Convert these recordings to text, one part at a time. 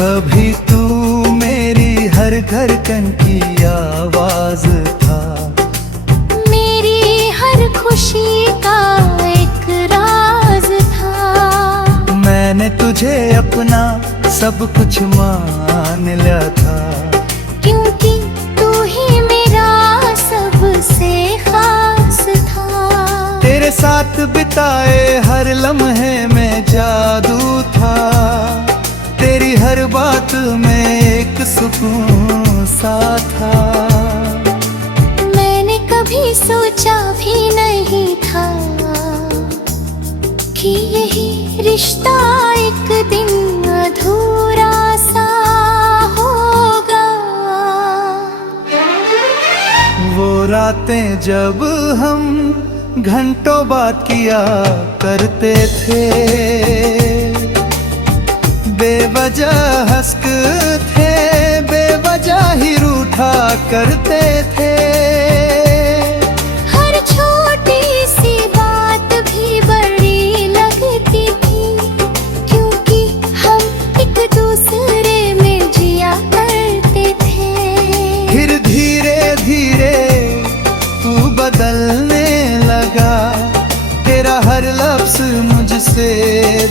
कभी तू मेरी हर धड़कन की आवाज था, मेरी हर खुशी का एक राज था। मैंने तुझे अपना सब कुछ मान लिया था, क्योंकि तू ही मेरा सबसे खास था। तेरे साथ बिताए हर लम्हे में जादू था, तेरी हर बात में एक सुकून सा था। मैंने कभी सोचा भी नहीं था कि यही रिश्ता एक दिन अधूरा सा होगा। वो रातें जब हम घंटों बात किया करते थे, बेवजह हंसते थे, बेवजह ही रूठा करते थे। हर छोटी सी बात भी बड़ी लगती थी, क्योंकि हम एक दूसरे में जिया करते थे। फिर धीरे धीरे तू बदलने लगा, तेरा हर लफ्ज़ मुझसे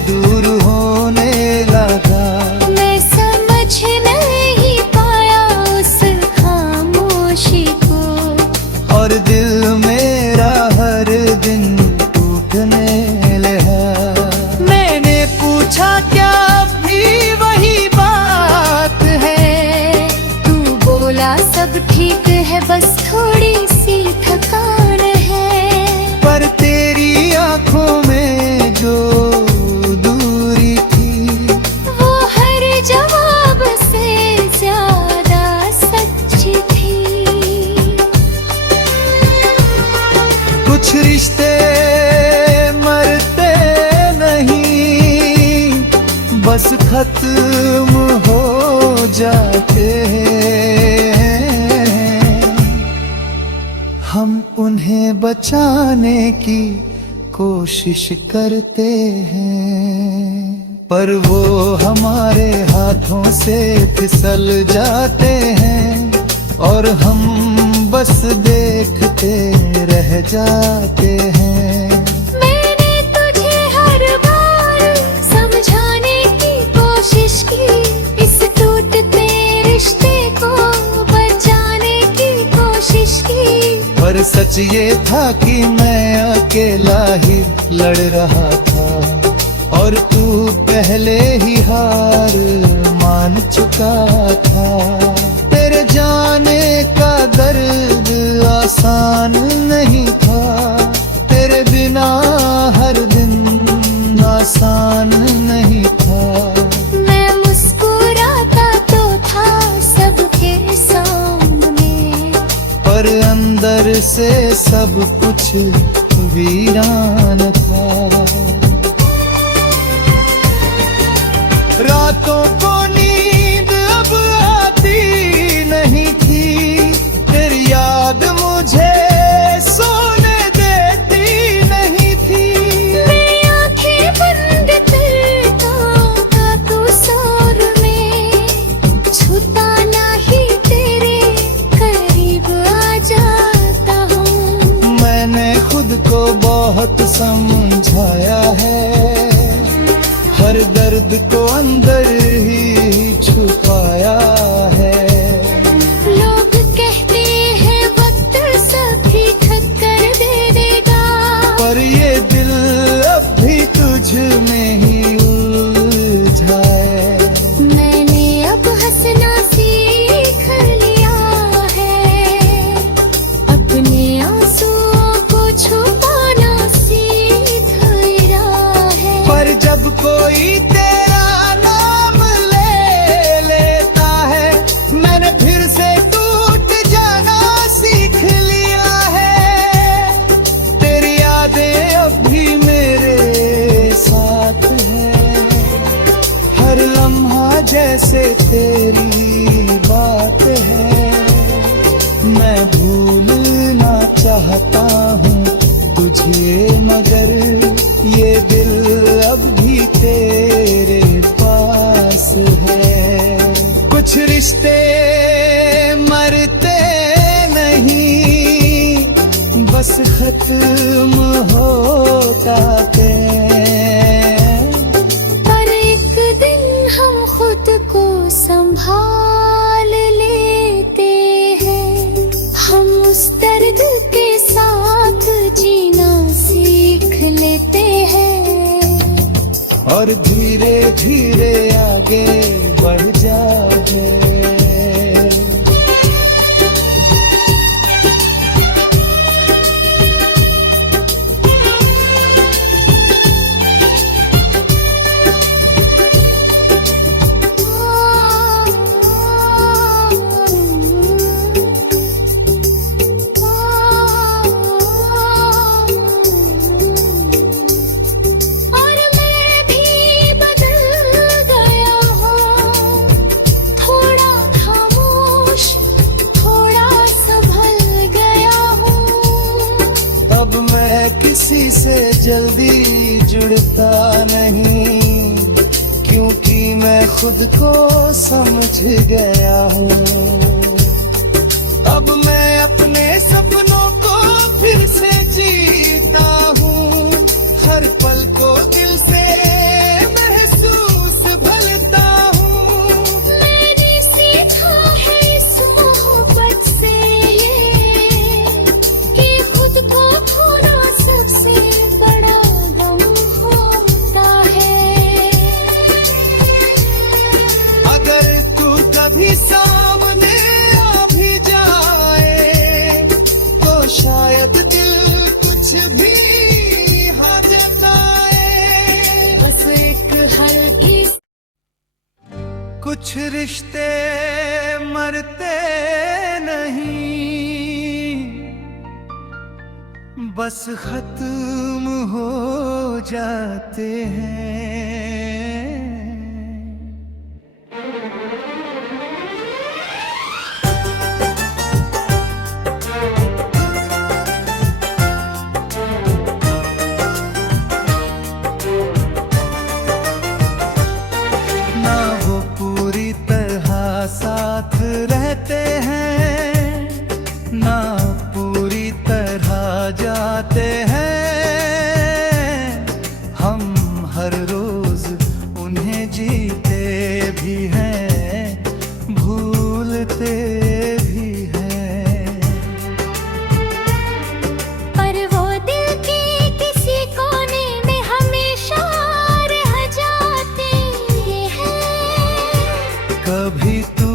दूर होने लगा। मैं समझ नहीं पाया उस खामोशी को, और दिल मेरा हर दिन टूटने लगा। मैंने पूछा क्या अब भी वही बात है, तू बोला सब ठीक है, बस थोड़ी सी थकान है। पर तेरी आंखों में जो दूरी थी, वो हर जवाब से ज्यादा सच्ची थी। कुछ रिश्ते मरते नहीं, बस खत्म हो जाते हैं। हम उन्हें बचाने की कोशिश करते हैं, पर वो हमारे हाथों से फिसल जाते हैं, और हम बस देखते रह जाते हैं। मैंने तुझे हर बार समझाने की कोशिश की, इस टूटते रिश्ते को बचाने की कोशिश की। पर सच ये था कि मैं अकेला ही लड़ रहा था, और तू पहले ही हार मान चुका था। तेरे जाने का दर्द आसान नहीं था, तेरे बिना हर दिन आसान नहीं था। मैं मुस्कुराता तो था सबके सामने, पर अंदर से सब कुछ वीरान था। रातों को नींद अब आती नहीं थी, तेरी याद मुझे सोने देती नहीं थी। मैं आंखें बंद करता था तू सौर में, छूता नहीं तेरे करीब आ जाता हूँ। मैंने खुद को बहुत समझाया है, हर दर्द को अंदर ही छुपाया है। लोग कहते हैं वक्त सब ठीक कर दे देगा, पर ये दिल अब भी तुझ में ही उलझा है। मैंने अब हंसना सीख लिया है, अपने आंसुओं को छुपाना सीख लिया है। पर जब कोई तेरा नाम ले लेता है, मैंने फिर से टूट जाना सीख लिया है। तेरी यादें अब भी मेरे साथ है, हर लम्हा जैसे तेरी बात है। मैं भूलना चाहता हूँ तुझे, मगर ये दिल अब भी तेरे पास है। रिश्ते मरते नहीं, बस खत्म हो जाते हैं। पर एक दिन हम खुद को संभाल लेते हैं, हम उस दर्द के साथ जीना सीख लेते हैं और धीरे धीरे आगे बढ़ जाते। किसी से जल्दी जुड़ता नहीं, क्योंकि मैं खुद को समझ गया हूँ। अब मैं अपने सपनों को फिर से जीता हूँ, हर पल को दिल से महसूस भरता हूँ। मैंने सीखा है इस मोहब्बत से कि खुद को खोना सबसे बड़ा गम होता है। अगर तू कभी सामने आ भी जाए तो शायद दिल कुछ भी हाँ जताए। बस एक हल्की कुछ रिश्ते मरते नहीं, बस खत्म हो जाते हैं। ना वो पूरी तरह साथ रहते हैं, ना पूरी तरह जाते हैं। हम हर रोज उन्हें जीते भी हैं, भूलते भी हैं। पर वो दिल के किसी कोने में हमेशा रह जाते हैं। कभी तू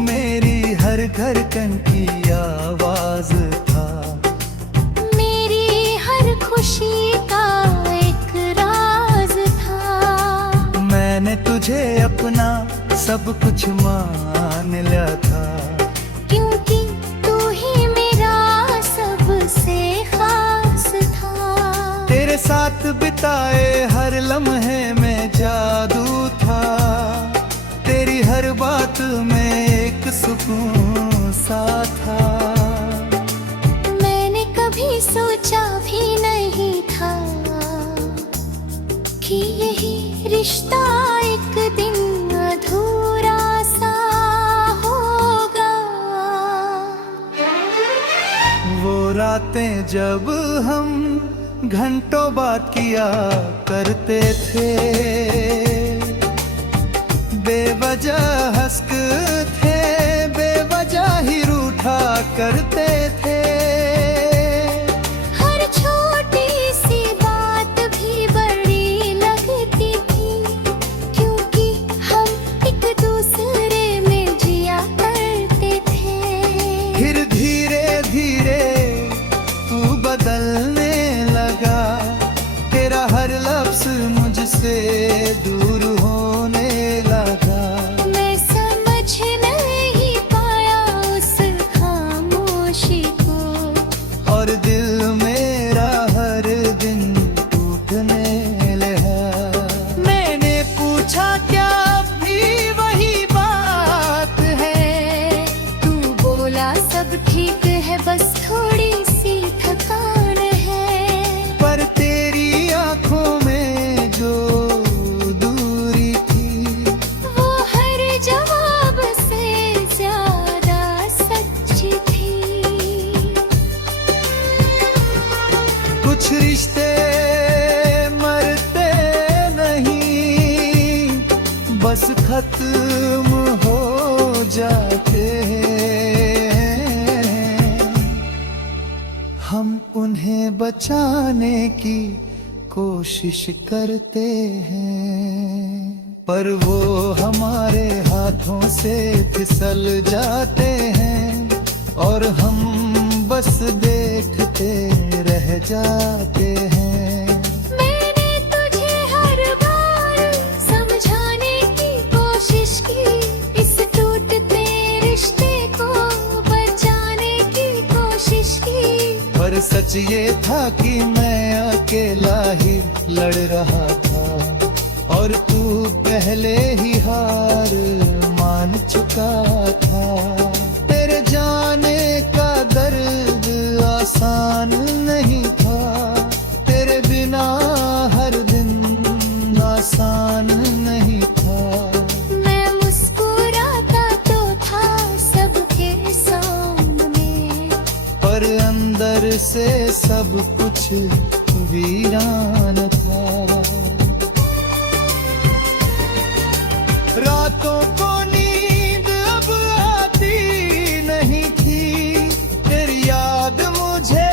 मेरी हर धड़कन की आवाज था, मेरी हर खुशी का एक राज था। मैंने तुझे अपना सब कुछ मान लिया था, क्योंकि तू ही मेरा सबसे खास था। तेरे साथ बिताए हर लम्हे में जादू था, तेरी हर बात में एक सुकून सा था। मैंने कभी सोचा भी नहीं था कि यही रिश्ता एक दिन अधूरा सा होगा। वो रातें जब हम घंटों बात किया करते थे, बेवजह हंसते थे, बेवजह ही रूठा करते थे। हर छोटी सी बात भी बड़ी लगती थी, क्योंकि हम एक दूसरे में जिया करते थे। फिर धीरे धीरे तू बदलने लगा, तेरा हर लफ्ज मुझसे दूर होने लगा। मैं समझ नहीं पाया उस खामोशी खत्म हो जाते हैं, हम उन्हें बचाने की कोशिश करते हैं, पर वो हमारे हाथों से फिसल जाते हैं और हम बस देखते रह जाते हैं। मैंने तुझे हर बार समझाने की कोशिश की, इस टूटते रिश्ते को बचाने की कोशिश की, पर सच ये था कि मैं अकेला ही लड़ रहा था और तू पहले ही हार मान चुका था। तेरे जाने का दर्द आसान नहीं था, तेरे बिना हर दिन आसान नहीं था। मैं मुस्कुराता तो था सबके सामने, पर अंदर से सब कुछ वीरान था। रातों को नींद अब आती नहीं थी, तेरी याद मुझे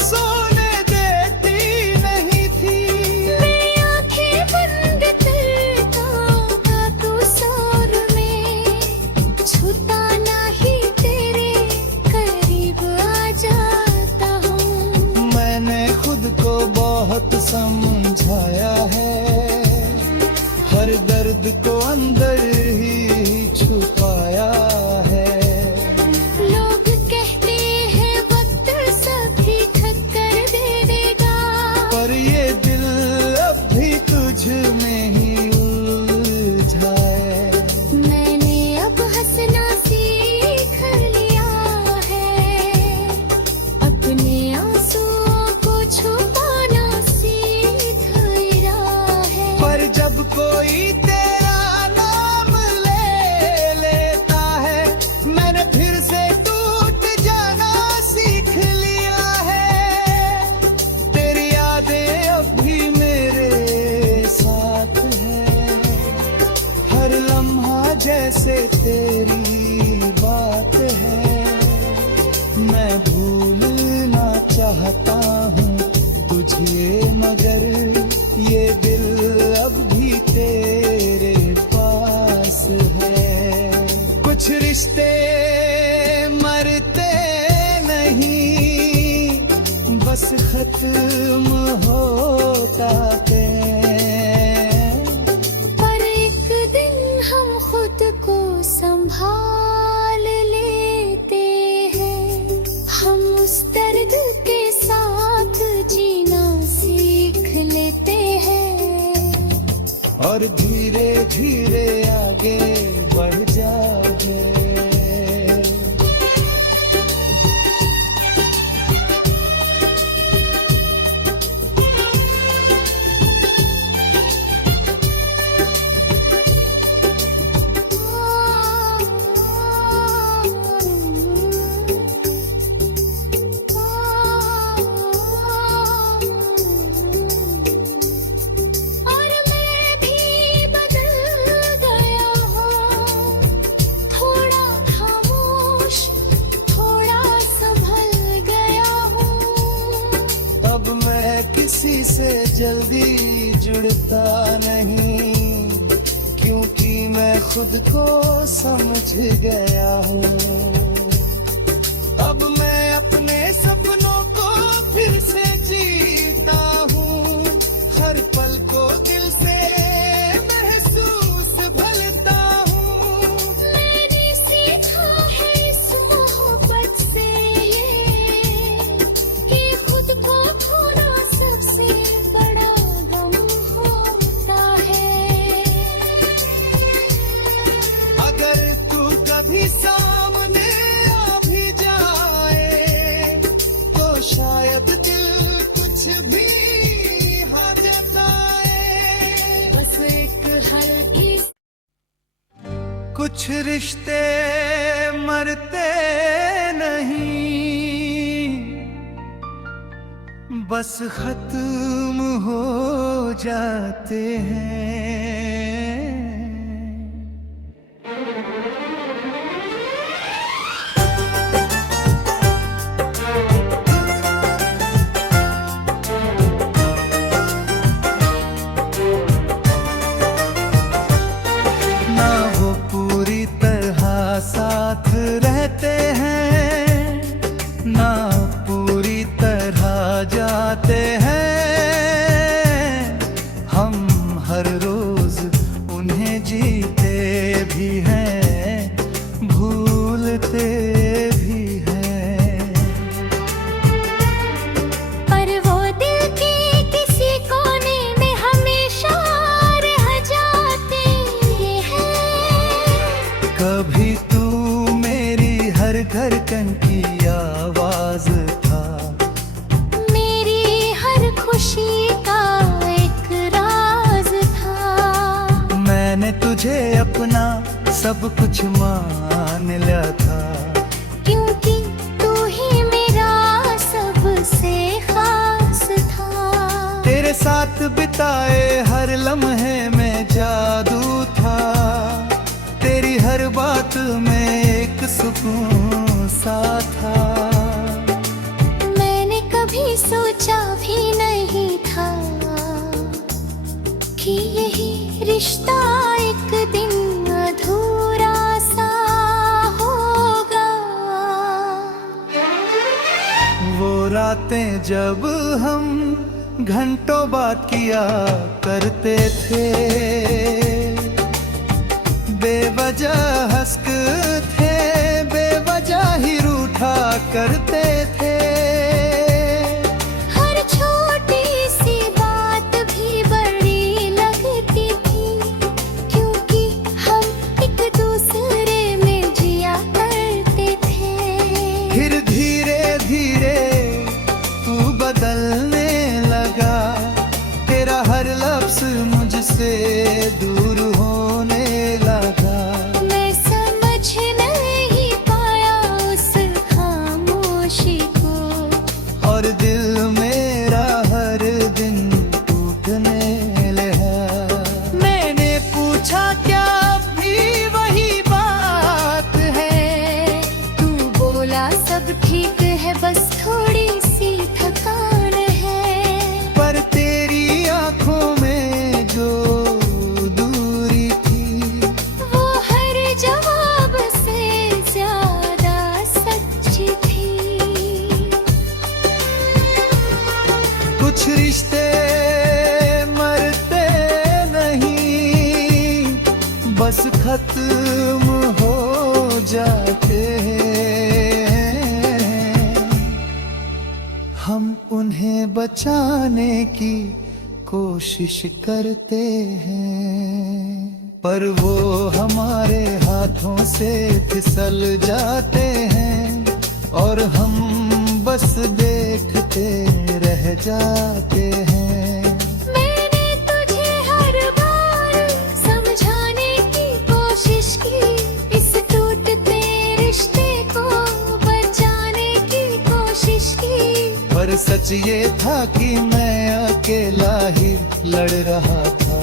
सोने देती नहीं थी। मैं आंखें बंद करता था तू सौर में, छूता नहीं तेरे करीब आ जाता हूँ। मैंने खुद को बहुत समझाया है, हर दर्द को अंदर ही छुपाया है। लोग कहते हैं वक्त सब ठीक कर दे देगा, पर ये दिल अब भी तुझ में ही उलझा है। मैंने अब हंसना सीख लिया है, अपने आंसुओं को छुपाना सीख लिया है। पर जब कोई तेरा नाम ले लेता है, मैंने फिर से टूट जाना सीख लिया है। तेरी यादें अब भी मेरे साथ है, हर लम्हा जैसे तेरी बात है। मैं भूलना चाहता हूँ तुझे, मगर ये दिल अब भी तेरे पास है। कुछ रिश्ते मरते नहीं, बस खत्म हो जाते हैं। पर एक दिन हम खुद को संभाल लेते हैं, हम उस दर्द के साथ जीना सीख लेते हैं, और धीरे धीरे आगे बढ़ जाए। और मैं भी बदल गया हूँ, थोड़ा खामोश थोड़ा संभल गया हूँ। अब मैं किसी से जल्दी जुड़ता नहीं, क्योंकि मैं खुद को समझ गया हूँ। अब मैं अपने सपनों को फिर से जीता हूँ, हर पल को दिल से महसूस भलता हूँ। मैंने सीखा है इस मोहब्बत से ये, कि खुद को खोना सबसे बड़ा गम होता है। अगर तू कभी सामने आ भी जाए, तो शायद दिल कुछ भी हाँ जताए। बस एक हल्की कुछ रिश्ते मरते नहीं, बस खत्म हो जाते हैं। कभी तू मेरी हर धड़कन की आवाज था, मेरी हर खुशी का एक राज था। मैंने तुझे अपना सब कुछ मान लिया था, क्योंकि तू ही मेरा सबसे खास था। तेरे साथ बिताए हर लम्हे में जादू था, तेरी हर बात में एक सुकून सा था। मैंने कभी सोचा भी नहीं था कि यही रिश्ता एक दिन अधूरा सा होगा। वो रातें जब हम घंटों बात किया करते थे, बेवजह हंसते थे, बेवजह ही रूठा करते थे। हर छोटी सी बात भी बड़ी लगती थी, क्योंकि हम एक दूसरे में जिया करते थे। फिर धीरे धीरे तू बदलने लगा, तेरा हर लफ्ज मुझसे दूर होने लगा। मैं समझ नहीं पाया उस खामोशी को, और दिल मेरा हर दिन टूटने लगा। मैंने पूछा क्या अब भी वही बात है, तू बोला सब ठीक है, बस थोड़ी सी थकान है। पर तेरी आंखों में जो दूरी थी, वो हर जवाब से ज्यादा सच्ची थी। कुछ रिश्ते मरते नहीं, बस खत्म हो जाते हैं। हम उन्हें बचाने की कोशिश करते हैं, पर वो हमारे हाथों से फिसल जाते हैं, और हम बस देखते रह जाते हैं। मैंने तुझे हर बार समझाने की कोशिश की, इस टूटते रिश्ते को बचाने की कोशिश की। पर सच ये था कि मैं अकेला ही लड़ रहा था,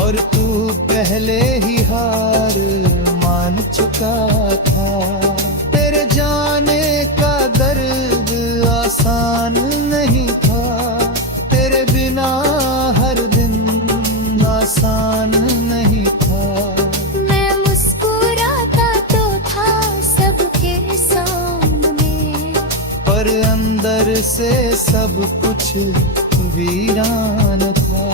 और तू पहले ही हार मान चुका था। तेरे जाने का दर्द आसान नहीं था, तेरे बिना हर दिन आसान नहीं था। मैं मुस्कुराता तो था सबके सामने, पर अंदर से सब कुछ वीरान था।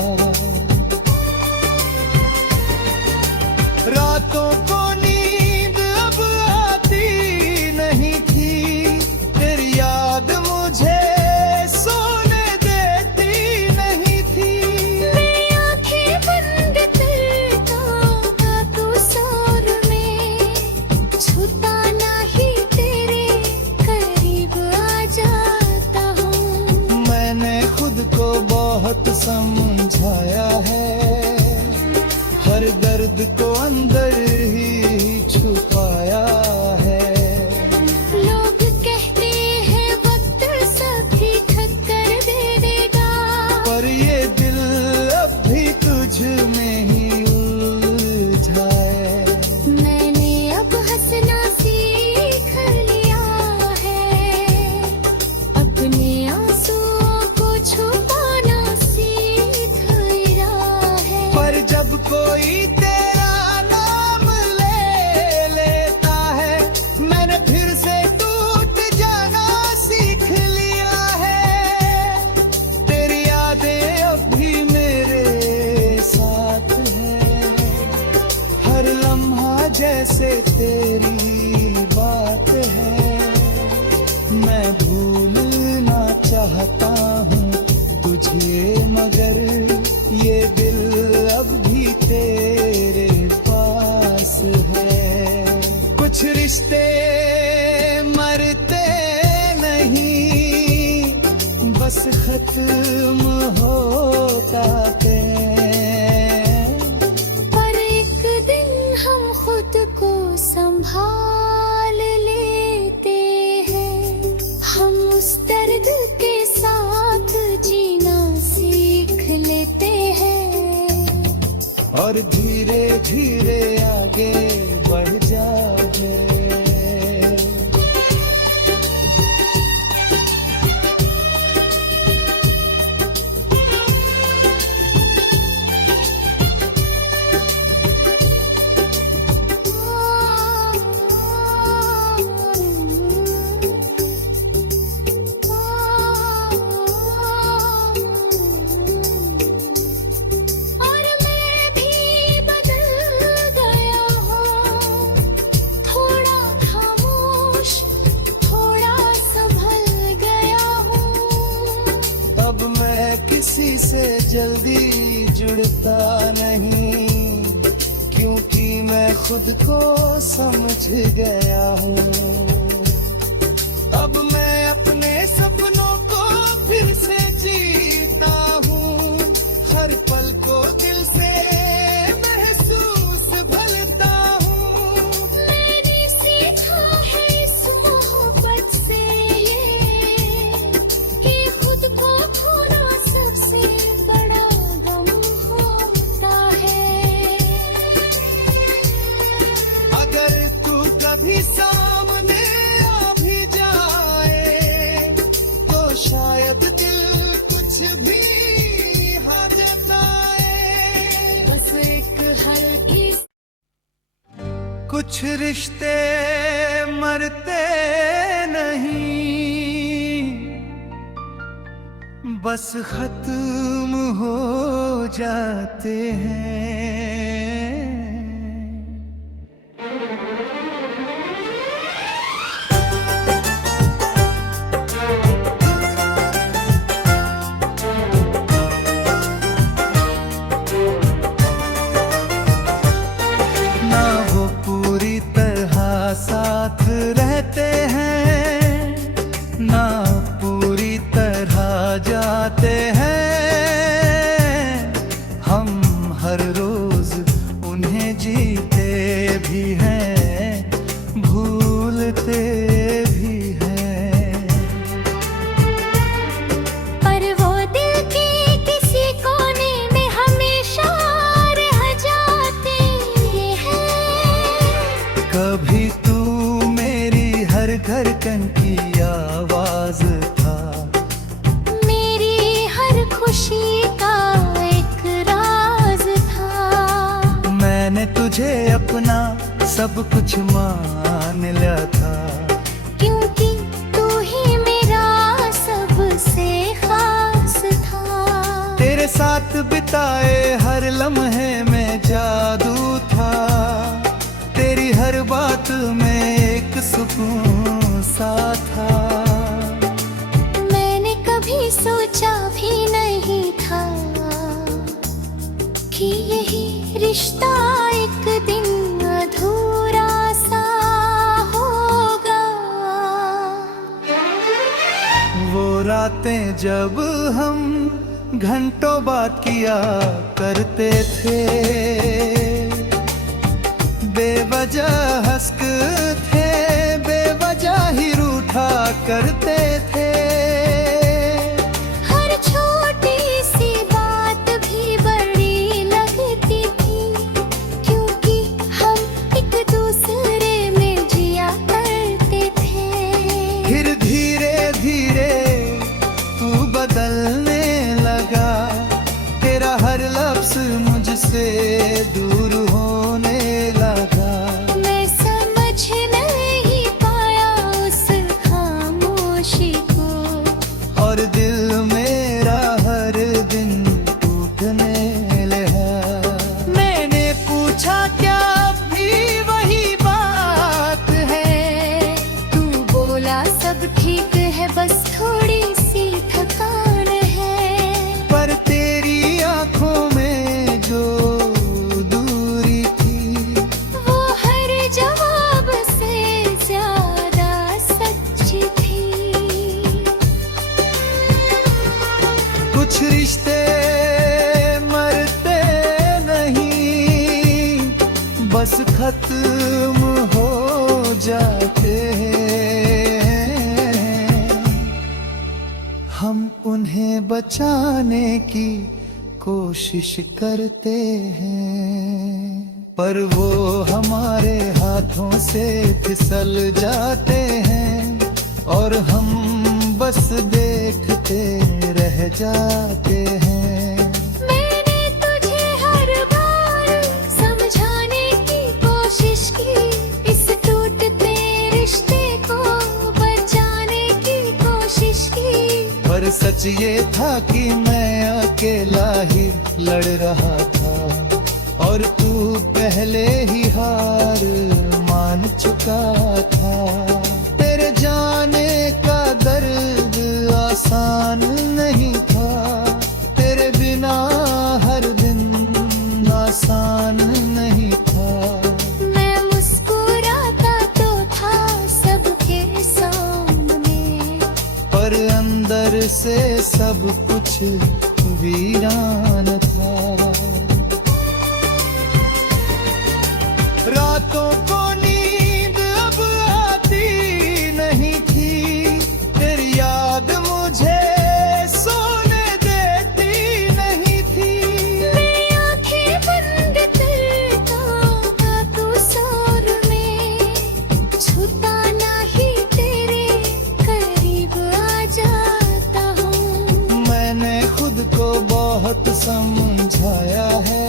रातों को नींद अब आती नहीं थी, तेरी याद मुझे सोने देती नहीं थी। मैं आंखें बंद करता था तू सौर में, छूता नहीं तेरे करीब आ जाता हूँ। मैंने खुद को बहुत समझाया है, हर दर्द को अंदर ही छुपाया है। लोग कहते हैं वक्त सब ठीक कर दे देगा, पर ये दिल अब भी तुझ में ही उलझा है। मैंने अब हंसना सीख लिया है, अपने आंसुओं को छुपाना सीख लिया है। पर जब कोई तेरा नाम ले लेता है, मैंने फिर से टूट जाना सीख लिया है। तेरी यादें अब भी मेरे साथ हैं, हर लम्हा जैसे तेरी बात है। मैं भूलना चाहता हूँ तुझे, मगर ये दिल अब भी तेरे पास है। कुछ रिश्ते मरते नहीं, बस खत्म हो जाते हैं। पर एक दिन हम खुद को संभाल लेते हैं, हम उस दर्द के साथ जीना सीख लेते हैं, और धीरे धीरे आगे बढ़ जाते। किसी से जल्दी जुड़ता नहीं, क्योंकि मैं खुद को समझ गया हूँ। अब मैं अपने सपनों को फिर से जीता हूँ, हर पल को दिल से महसूस भरता हूँ। मैंने सीखा है इस मोहब्बत से ये, कि खुद को खोना सबसे बड़ा गम होता है। अगर तू कभी सामने आ भी जाए, तो शायद दिल कुछ भी हा जताए। बस एक हल्की कुछ रिश्ते मरते नहीं, बस खत्म हो जाते हैं। ना वो पूरी तरह साथ रहते हैं, ना पूरी तरह जाते हैं। हम हर रोज उन्हें जीते भी हैं, भूलते भी हैं। पर वो दिल के किसी कोने में हमेशा रह जाते हैं। कभी तू मेरी हर धड़कन की आवाज था, मेरी हर खुशी का एक राज था। मैंने तुझे अपना सब कुछ मान लिया था, क्योंकि तू ही मेरा सबसे खास था। तेरे साथ बिताए हर लम्हे में जादू था, तेरी हर बात में एक सुकून सा था। मैंने कभी सोचा भी नहीं था कि यही रिश्ता एक दिन अधूरा सा होगा। वो रातें जब हम घंटों बात किया करते थे, बेवजह हंसते थे, बेवजह ही रूठा करते थे। हर छोटी सी बात भी बड़ी लगती थी, क्योंकि हम एक दूसरे में जिया करते थे। फिर धीरे धीरे तू बदलने लगा, तेरा हर लफ्ज मुझसे दूर होने लगा। मैं समझ नहीं पाया उस खामोशी खत्म हो जाते हैं, हम उन्हें बचाने की कोशिश करते हैं, पर वो हमारे हाथों से फिसल जाते हैं और हम बस देखते रह जाते हैं। मैंने तुझे हर बार समझाने की कोशिश की, इस टूटते रिश्ते को बचाने की कोशिश की, पर सच ये था कि मैं अकेला ही लड़ रहा था और तू पहले ही हार मान चुका था। तेरे जाने का दर्द आसान नहीं था, तेरे बिना हर दिन आसान नहीं था। मैं मुस्कुराता तो था सबके सामने, पर अंदर से सब कुछ वीरान था। रातों को नींद अब आती नहीं थी, तेरी याद मुझे सोने देती नहीं थी। मेरी आंखें बंद करता था तू सौर में, छूता नहीं तेरे करीब आ जाता हूँ। मैंने खुद को बहुत समझाया है,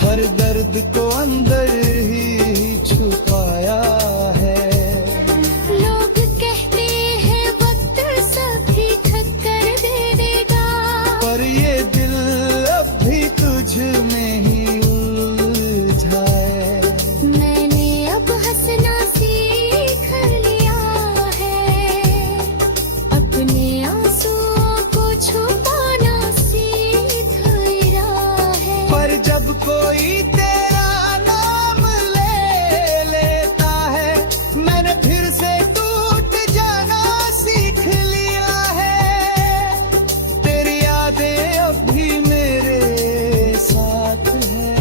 हर दर्द को अंदर ही छुपाया है। लोग कहते हैं वक्त सभी ठक्कर दे देगा, पर ये दिल अब भी तुझ में ही उलझा है। मैंने अब हंसना सीख लिया है, अपने आंसुओं को छुपाना सीख लिया है। पर जब कोई तेरा नाम ले लेता है, मैंने फिर से टूट जाना सीख लिया है। तेरी यादें अब भी मेरे साथ है,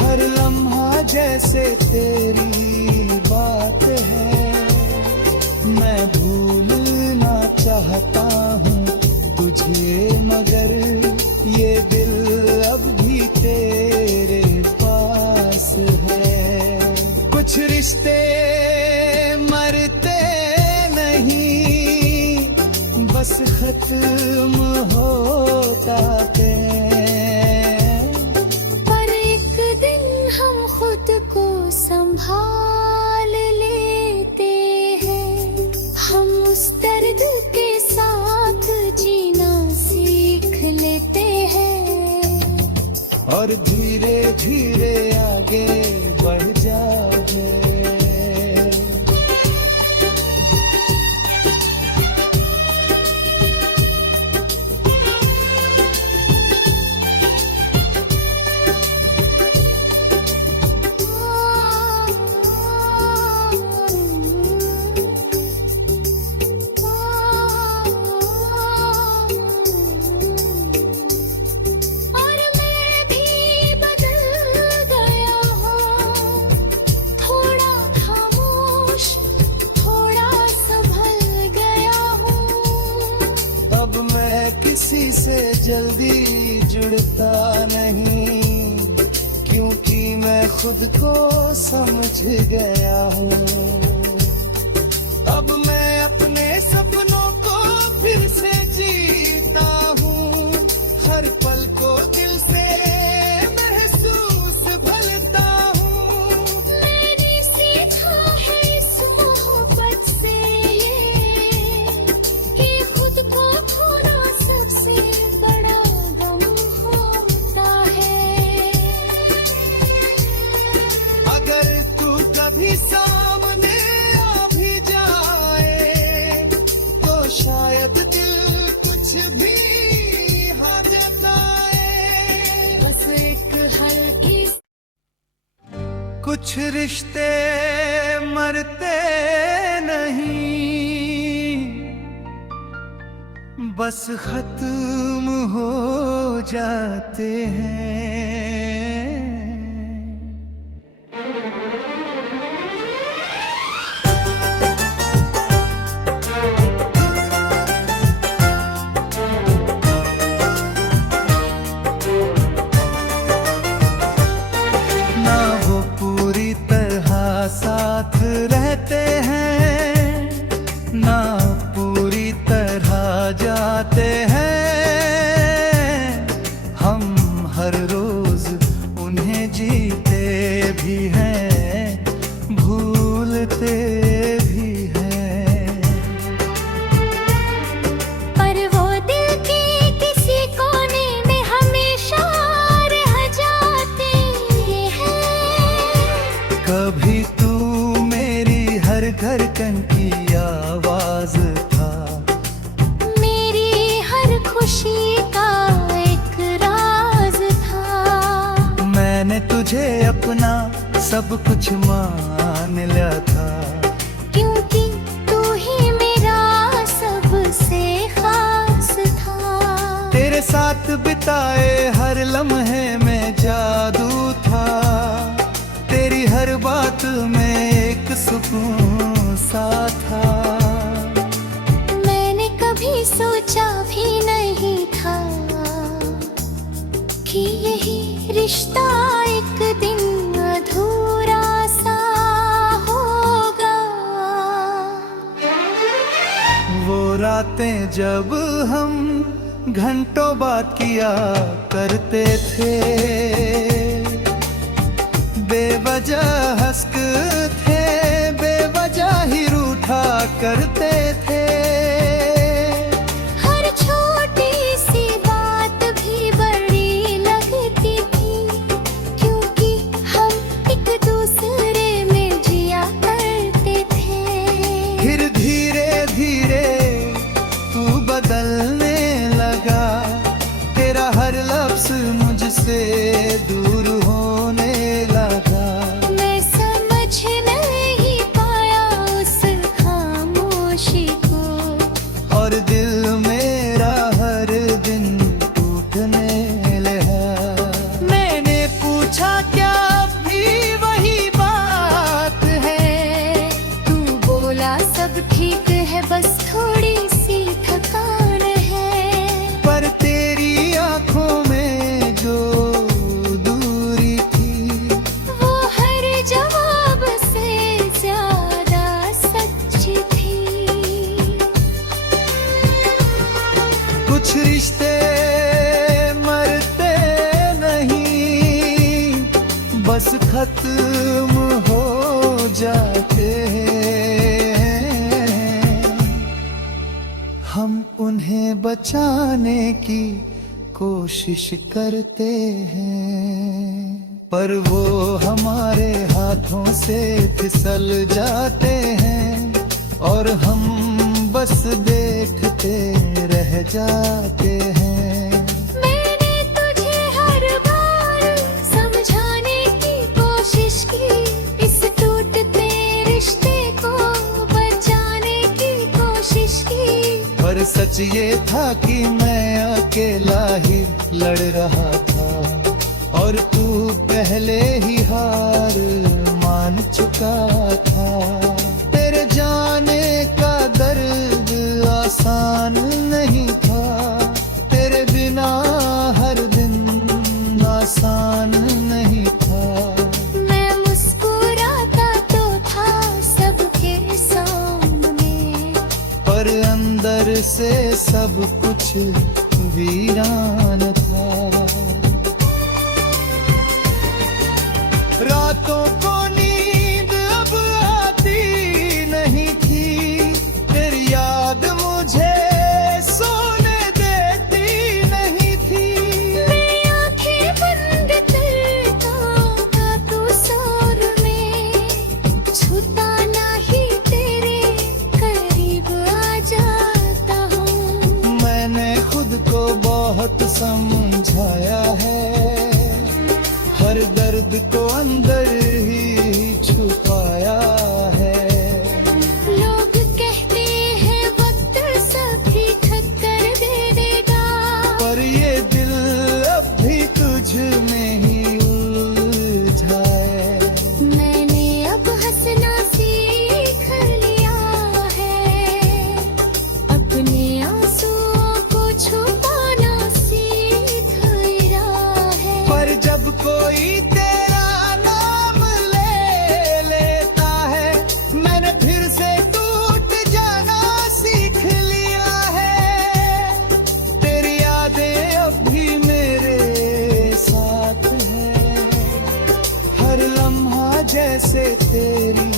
हर लम्हा जैसे तेरी बात है। मैं भूलना चाहता हूँ तुझे, मगर ये दिल अब भी तेरे पास है। कुछ रिश्ते मरते नहीं, बस खत्म होता हैं। पर एक दिन हम खुद को संभाल लेते हैं, हम उस दर्द के साथ जीना सीख लेते हैं, और धीरे धीरे आगे बढ़ जाए। और मैं भी बदल गया हूँ, थोड़ा खामोश, थोड़ा संभल गया हूँ। अब मैं किसी से जल्दी जुड़ता नहीं, क्योंकि मैं खुद को समझ गया हूँ। अब मैं अपने सपनों को फिर से जीता हूँ, हर पल को दिल से महसूस भरता हूँ। मैंने सीखा है इस मोहब्बत से ये, कि खुद को खोना सबसे बड़ा गम होता है। अगर तू कभी सामने आ भी जाए, तो शायद दिल कुछ भी हाँ जताए। बस एक हल्की कुछ रिश्ते मरते नहीं, बस खत्म हो जाते हैं। कभी तू मेरी हर धड़कन की आवाज था, मेरी हर खुशी का एक राज था। मैंने तुझे अपना सब कुछ मान लिया था, क्योंकि तू ही मेरा सबसे खास था। तेरे साथ बिताए हर लम्हे में जादू था, तेरी हर बात में एक सुकून सा था। मैंने कभी सोचा भी नहीं था कि यही रिश्ता एक दिन अधूरा सा होगा। वो रातें जब हम घंटों बात किया करते थे, बेवजह हंसते थे, बेवजह ही रूठा करते थे। हर छोटी सी बात भी बड़ी लगती थी, क्योंकि हम एक दूसरे में जिया करते थे। फिर धीरे धीरे तू बदलने लगा, तेरा हर लफ्ज मुझसे दूर होने लगा। मैं समझ नहीं पाया उस खामोशी को, और दिल मेरा हर दिन टूटने लगा। मैंने पूछा क्या अब भी वही बात है, तू बोला सब ठीक है, बस थोड़ी सी थकान है। पर तेरी आंखों में जो दूरी थी, वो हर जवाब से ज्यादा सच थी। कुछ रिश्ते मरते नहीं, बस खत्म हो जाते हैं। हम उन्हें बचाने की कोशिश करते हैं, पर वो हमारे हाथों से फिसल जाते हैं, और हम बस देखते रह जाते हैं। मैंने तुझे हर बार समझाने की कोशिश की, इस टूटते रिश्ते को बचाने की कोशिश की। पर सच ये था कि मैं अकेला ही लड़ रहा था, और तू पहले ही हार मान चुका था। तेरे जाने का दर्द आसान नहीं था, तेरे बिना हर दिन आसान नहीं था। मैं मुस्कुराता तो था सबके सामने, पर अंदर से सब कुछ वीरान था। रातों को नींद अब आती नहीं थी, तेरी याद मुझे सोने देती नहीं थी। मैं आंखें बंद करता था तू सौर में, छूता नहीं तेरे करीब आ जाता हूँ। मैंने खुद को बहुत समझाया है, हर दर्द को अंदर ही छुपाया है। लोग कहते हैं वक्त सब ठीक कर दे देगा, पर ये दिल अब भी तुझ में ही उलझा है। मैंने अब हंसना सीख लिया है, अपने आंसुओं को छुपाना सीख लिया है। पर जब कोई तेरा नाम ले लेता है, मैंने फिर से टूट जाना सीख लिया है। तेरी यादें अब भी मेरे साथ हैं, हर लम्हा जैसे तेरी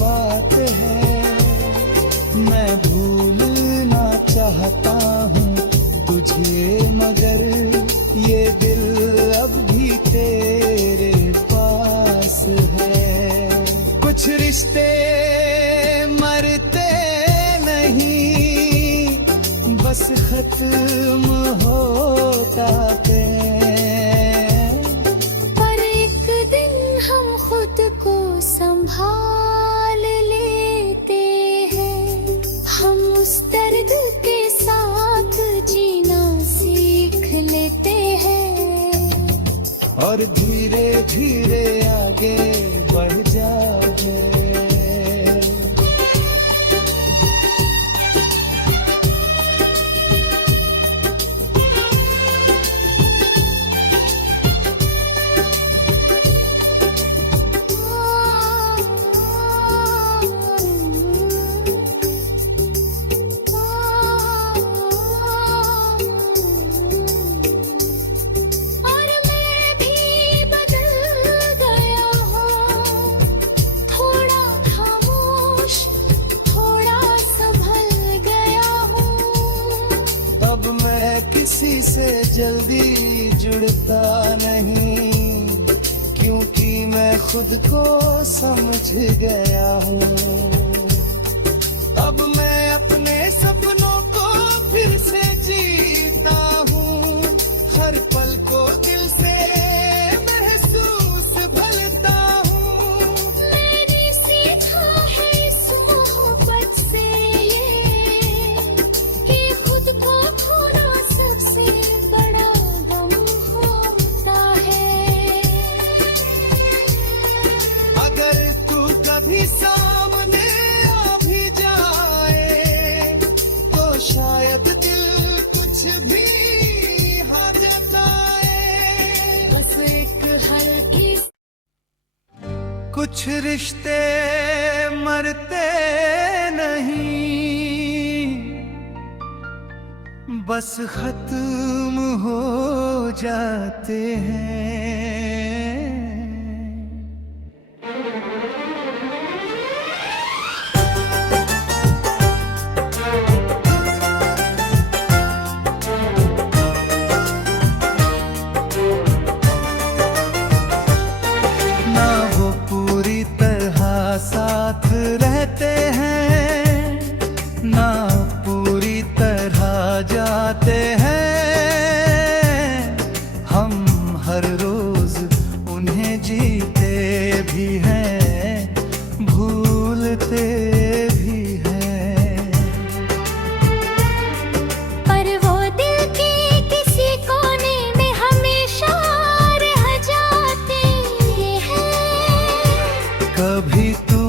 बात है। मैं भूलना चाहता हूँ तुझे, मगर ये दिल अब भी तेरे पास है। कुछ रिश्ते मरते नहीं, बस खत्म होता प्रेम। पर एक दिन हम खुद को संभाल लेते हैं, हम उस दर्द के साथ जीना सीख लेते हैं, और धीरे धीरे आगे बढ़ जाए। किसी से जल्दी जुड़ता नहीं, क्योंकि मैं खुद को समझ गया हूँ। अब मैं अपने सपनों को फिर से जीता हूँ, हर पल को दिल से महसूस भरता हूँ। मैंने सीखा है इस मोहब्बत से ये, कि खुद को खोना सबसे बड़ा गम होता है। अगर तू कभी सामने आ भी जाए, तो शायद दिल कुछ भी हार जताए। बस एक हल्की कुछ रिश्ते मरते नहीं, बस खत्म हो जाते हैं। ना वो पूरी तरह साथ रहते हैं, ना पूरी तरह जाते हैं। हम हर रोज उन्हें जीते भी हैं, भूलते भी हैं। पर वो दिल के किसी कोने में हमेशा रह जाते हैं। कभी तू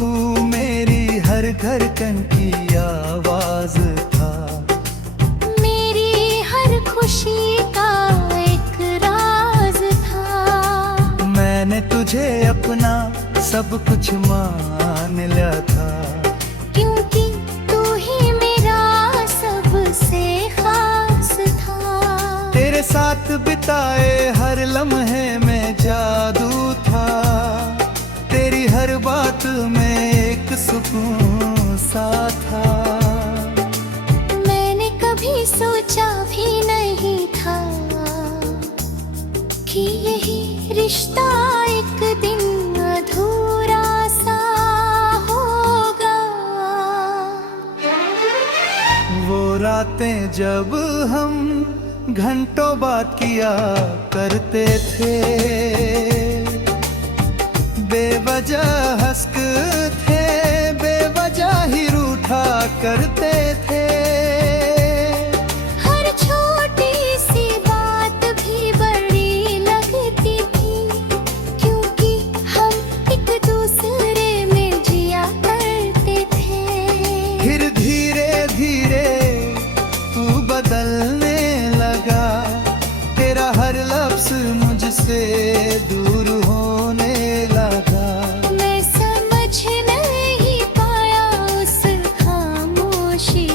मेरी हर धड़कन की आवाज था, मेरी हर खुशी का एक राज था। मैंने तुझे अपना सब कुछ मान लिया था, क्योंकि तू ही मेरा सबसे खास था। तेरे साथ बिताए हर लम्हे में जादू था, तेरी हर बात में एक सुकून सा था। मैंने कभी सोचा भी नहीं था कि यही रिश्ता एक दिन अधूरा सा होगा। वो रातें जब हम घंटों बात किया करते थे, बेवजह हंसते थे, बेवजह ही रूठा करते थे। हर छोटी सी बात भी बड़ी लगती थी, क्योंकि हम एक दूसरे में जिया करते थे। फिर धीरे धीरे तू बदलने लगा, तेरा हर लफ्ज मुझसे दूर होने लगा। मैं समझ नहीं पाया उस खामोशी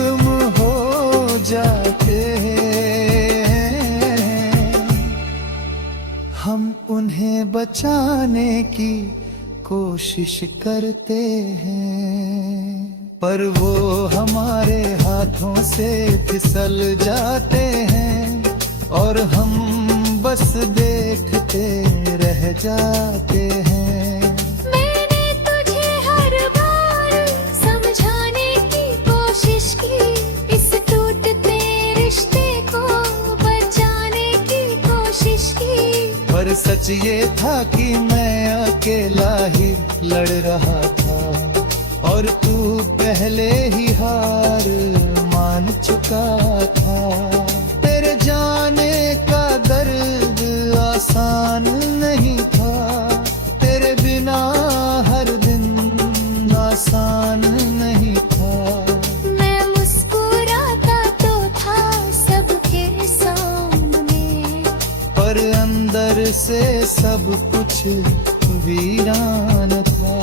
खत्म हो जाते हैं। हम उन्हें बचाने की कोशिश करते हैं, पर वो हमारे हाथों से फिसल जाते हैं और हम बस देखते रह जाते हैं। मैंने तुझे हर बार समझाने की कोशिश की, इस टूटते रिश्ते को बचाने की कोशिश की, पर सच ये था कि मैं अकेला ही लड़ रहा था और तू पहले ही हार मान चुका था। तेरे जाने का दर्द आसान नहीं था, तेरे बिना हर दिन आसान नहीं था। मैं मुस्कुराता तो था सबके सामने, पर अंदर से सब कुछ वीरान था।